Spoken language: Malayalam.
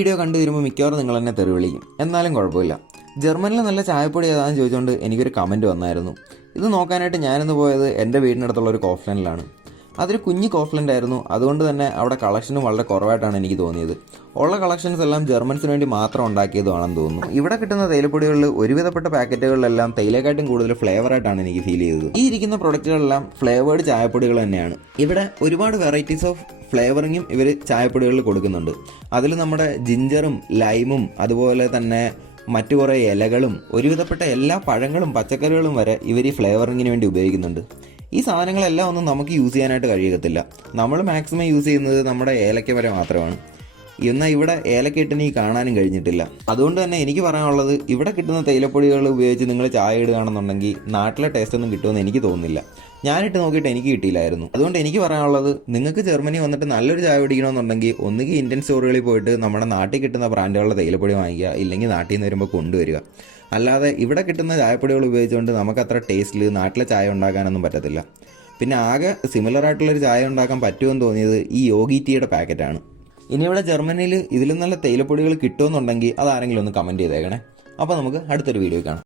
വീഡിയോ കണ്ടു തരുമ്പോൾ മിക്കവാറും നിങ്ങൾ എന്നെ തെറി വിളിക്കും. എന്നാലും കുഴപ്പമില്ല. ജർമ്മനിൽ നല്ല ചായപ്പൊടി ഏതാണെന്ന് ചോദിച്ചുകൊണ്ട് എനിക്കൊരു കമൻറ്റ് വന്നായിരുന്നു. ഇത് നോക്കാനായിട്ട് ഞാനിന്ന് പോയത് എൻ്റെ വീടിനടുത്തുള്ള ഒരു കോഫ്ലൈനിലാണ്. അതൊരു കുഞ്ഞ് കോഫ്ലൈൻ്റ് ആയിരുന്നു. അതുകൊണ്ട് തന്നെ അവിടെ കളക്ഷനും വളരെ കുറവായിട്ടാണ് എനിക്ക് തോന്നിയത്. ഉള്ള കളക്ഷൻസ് എല്ലാം ജർമ്മൻസിന് വേണ്ടി മാത്രം ഉണ്ടാക്കിയതുമാണെന്ന് തോന്നുന്നു. ഇവിടെ കിട്ടുന്ന തേയിലപ്പൊടികളിൽ ഒരുവിധപ്പെട്ട പാക്കറ്റുകളിലെല്ലാം തേയിലക്കാട്ടും കൂടുതൽ ഫ്ലേവറായിട്ടാണ് എനിക്ക് ഫീൽ ചെയ്തത്. ഈ ഇരിക്കുന്ന പ്രൊഡക്റ്റുകളെല്ലാം ഫ്ലേവേർഡ് ചായപ്പൊടികൾ തന്നെയാണ്. ഇവിടെ ഒരുപാട് വെറൈറ്റീസ് ഓഫ് ഫ്ലേവറിങ്ങും ഇവർ ചായപ്പൊടികളിൽ കൊടുക്കുന്നുണ്ട്. അതിൽ നമ്മുടെ ജിഞ്ചറും ലൈമും അതുപോലെ തന്നെ മറ്റു കുറേ ഇലകളും ഒരുവിധപ്പെട്ട എല്ലാ പഴങ്ങളും പച്ചക്കറികളും വരെ ഇവർ ഈ ഫ്ലേവറിങ്ങിന് വേണ്ടി ഉപയോഗിക്കുന്നുണ്ട്. ഈ സാധനങ്ങളെല്ലാം ഒന്നും നമുക്ക് യൂസ് ചെയ്യാനായിട്ട് കഴിയത്തില്ല. നമ്മൾ മാക്സിമം യൂസ് ചെയ്യുന്നത് നമ്മുടെ ഏലക്ക വരെ മാത്രമാണ്. എന്നാൽ ഇവിടെ ഏലക്ക ഇട്ടിന് കാണാനും കഴിഞ്ഞിട്ടില്ല. അതുകൊണ്ട് തന്നെ എനിക്ക് പറയാനുള്ളത്, ഇവിടെ കിട്ടുന്ന തേയിലപ്പൊടികൾ ഉപയോഗിച്ച് നിങ്ങൾ ചായ ഇടുകയാണെന്നുണ്ടെങ്കിൽ നാട്ടിലെ ടേസ്റ്റ് ഒന്നും കിട്ടുമെന്ന് എനിക്ക് തോന്നുന്നില്ല. ഞാനിട്ട് നോക്കിയിട്ട് എനിക്ക് കിട്ടിയില്ലായിരുന്നു. അതുകൊണ്ട് എനിക്ക് പറയാനുള്ളത്, നിങ്ങൾക്ക് ജർമ്മനി വന്നിട്ട് നല്ലൊരു ചായ പിടിക്കണമെന്നുണ്ടെങ്കിൽ ഒന്നുകിൽ ഇന്ത്യൻ സ്റ്റോറുകളിൽ പോയിട്ട് നമ്മുടെ നാട്ടിൽ കിട്ടുന്ന ബ്രാൻഡുകളുടെ തേയിലപ്പൊടി വാങ്ങിക്കുക, ഇല്ലെങ്കിൽ നാട്ടിൽ നിന്ന് വരുമ്പോൾ കൊണ്ടുവരിക. അല്ലാതെ ഇവിടെ കിട്ടുന്ന ചായപ്പൊടികൾ ഉപയോഗിച്ചുകൊണ്ട് നമുക്കത്ര ടേസ്റ്റിൽ നാട്ടിലെ ചായ ഉണ്ടാക്കാനൊന്നും പറ്റത്തില്ല. പിന്നെ ആകെ സിമിലർ ആയിട്ടുള്ളൊരു ചായ ഉണ്ടാക്കാൻ പറ്റുമെന്ന് തോന്നിയത് ഈ യോഗി ടീയുടെ പാക്കറ്റാണ്. ഇനി ഇവിടെ ജർമ്മനിയിൽ ഇതിലും നല്ല തേയിലപ്പൊടികൾ കിട്ടുമെന്നുണ്ടെങ്കിൽ അതാരെങ്കിലും ഒന്ന് കമൻറ്റ് ചെയ്തേക്കണേ. അപ്പോൾ നമുക്ക് അടുത്തൊരു വീഡിയോ കാണാം.